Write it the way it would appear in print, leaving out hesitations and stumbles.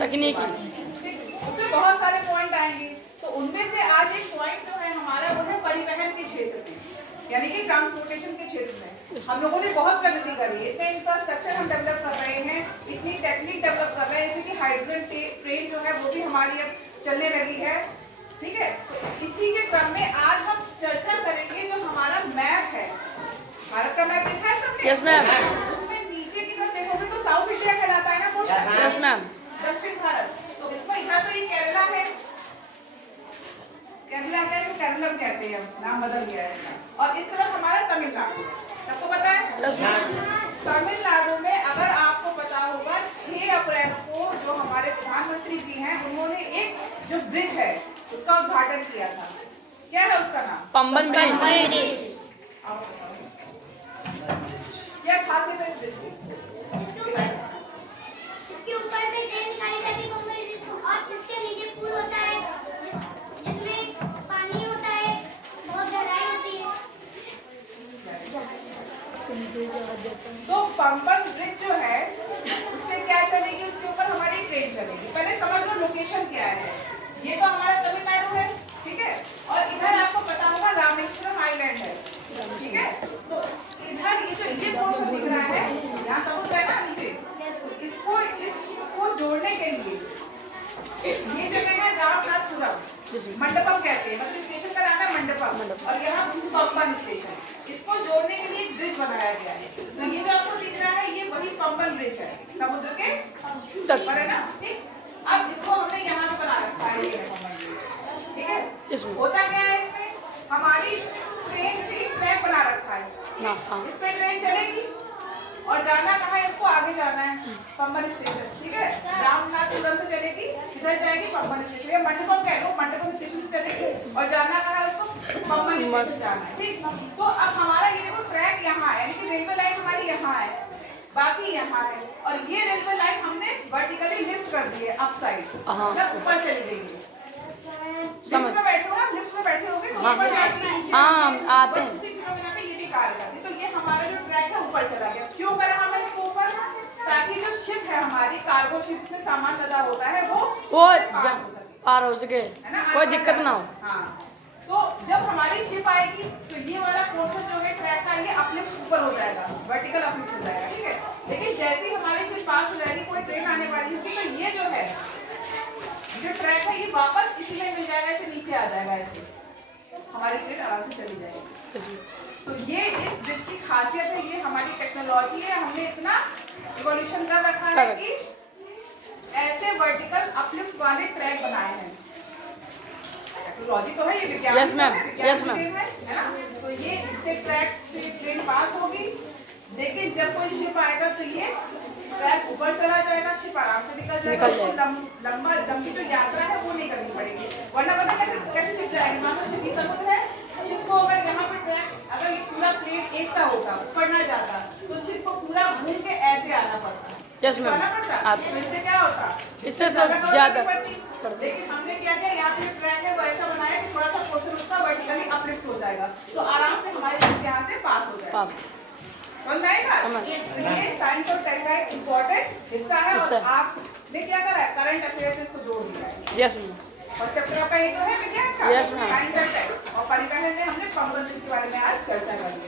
तकनीकी, उसमें बहुत सारे पॉइंट आएंगे। तो उनमें से आज एक पॉइंट जो है हमारा वो है परिवहन के क्षेत्र में, यानी कि ट्रांसपोर्टेशन के क्षेत्र में हम लोगों ने बहुत प्रगति करी है। इतने इंफ्रास्ट्रक्चर हम डेवलप कर रहे हैं, इतनी टेक्निक डेवलप कर रहे हैं, जैसे कि हाइड्रोजन ट्रेन जो है वो भी हमारी अब चलने लगी है। ठीक है, तो इसी के क्रम में आज हम चर्चा करेंगे जो हमारा मैप है, भारत का मैप देखा है सबने? Yes ma'am. उसमें नीचे की तरफ देखोगे तो साउथ इंडिया कहलाता है ना क्वेश्चन? Yes ma'am. दक्षिण भारत, तो इसमें इधर तो ये केरला है, केरला है तो केरलम कहते हैं, नाम बदल गया है इसका। और इस तरफ हमारा तमिलनाडु, सबको पता है? तमिलनाडु में अगर आपको पता होगा 6 अप्रैल को जो हमारे प्रधानमंत्री जी हैं उन्होंने एक जो ब्रिज है उसका उद्घाटन किया था। क्या है उसका नाम? पंबन ब्रिज। क्या खासियत है इस ब्रिज की? इसके ऊपर से ट्रेन निकाली जाती है पंबन ब्रिज, और इसके नीचे पुल होता है, इसमें पानी होता है, बहुत गहराई होती है। तो पंबन ब्रिज जो है उससे क्या चलेगी, उसके ऊपर हमारी ट्रेन चलेगी। पहले समझ लो लोकेशन क्या है। ये तो हमारा तमिलनाडु है, ठीक है, और इधर आपको पता होगा रामेश्वरम आइलैंड है, ठीक है। तो इधर ये जो ये पोर्शन दिख रहा है, यहाँ समुद्र है ना नीचे, इसको जोड़ने के लिए ये जगह है रामनाथपुरम, मंडपम कहते हैं, मतलब स्टेशन का नाम है मंडपम, और यहाँ पंबन स्टेशन। इसको जोड़ने के लिए एक ब्रिज बनाया गया है। तो ये जो आपको दिख रहा है ये वही पंबन ब्रिज है, समुद्र के ऊपर है ना, ठीक। अब इसको हमने यहाँ पे बना रखा है, ये है पंबन ब्रिज, ठीक है। होता क्या है इसमें, हमारी ट्रेन से ट्रैक बना रखा है, इस पे ट्रेन चलेगी और जाना कहाँ है, इसको आगे जाना है पंबन स्टेशन, ठीक है। रामनाथपुरम से चलेगी, इधर जाएगी पंबन स्टेशन, या मंडपम कह लो, मंडपम स्टेशन से चलेगी और जाना कहाँ है, उसको पंबन स्टेशन जाना है, ठीक। तो अब हमारा ये देखो ट्रैक यहाँ है, यानी कि रेलवे लाइन हमारी यहाँ है, बाकी यहाँ है, और ये रेलवे लाइन हमने वर्टिकली लिफ्ट कर दी है अप साइड, मतलब ऊपर चली गई है। लिफ्ट में बैठे हो आप, लिफ्ट में बैठे होगे तो ऊपर जाके नीचे आते हैं, उसी फिनोमेना पे ये भी कार्य करते हैं। तो ये हमारा जो ट्रैक है ऊपर चला गया। क्यों करा हमने इसको ऊपर, ताकि जो शिप है हमारी, कार्गो शिप में सामान लदा होता है वो पार हो सके, कोई दिक्कत ना हो। हाँ, तो जब हमारी शिप आएगी तो ये वाला पोर्शन जो है ट्रैक का, ये अपलिफ्ट ऊपर हो जाएगा, वर्टिकल अपलिफ्ट हो जाएगा, ठीक है। लेकिन जैसे ही हमारी शिप पास हो जाएगी, कोई ट्रेन आने वाली होगी, तो ये जो है जो ट्रैक है ये वापस इसी में मिल जाएगा, ऐसे नीचे आ जाएगा, ऐसे हमारी ट्रेन आराम से चली जाएगी। तो ये इस ब्रिज की खासियत है, ये हमारी टेक्नोलॉजी है, हमने इतना इवोल्यूशन कर रखा है कि ऐसे वर्टिकल अपलिफ्ट वाले ट्रैक बनाए हैं। टेक्नोलॉजी तो है, ये विज्ञान है ना। तो ये इससे ट्रैक से ट्रेन पास होगी, लेकिन जब कोई शिप आएगा तो ये ट्रैक ऊपर चला जाएगा, शिप आराम से निकल जाएगा, लंबी जो यात्रा है वो नहीं करनी पड़ेगी। वरना पता कैसे शिप जाएगी, मान लो शिप समुद्र है, शिप को अगर यहाँ पे ट्रैक, अगर ये पूरा प्लेन एक सा होता, ऊपर ना जाता, तो शिप को पूरा घूम के ऐसे आना पड़ता, इससे क्या होता, इससे ज्यादा। लेकिन हमने क्या किया, यहाँ पे ट्रैक है वो ऐसा बनाया कि थोड़ा सा पोर्शन उसका वर्टिकली अपलिफ्ट हो जाएगा, तो आराम से हमारे शिप यहाँ से पास हो जाएगा। समझ में आई बात? ये साइंस और टेक का एक इम्पोर्टेंट हिस्सा है, और आपने क्या करा है, करंट अफेयर से इसको जोड़ दिया है। Yes ma'am. और चैप्टर आपका ये तो है विज्ञान का, साइंस और टेक, और परिवहन में हमने पंबन ब्रिज के बारे में आज चर्चा कर ली।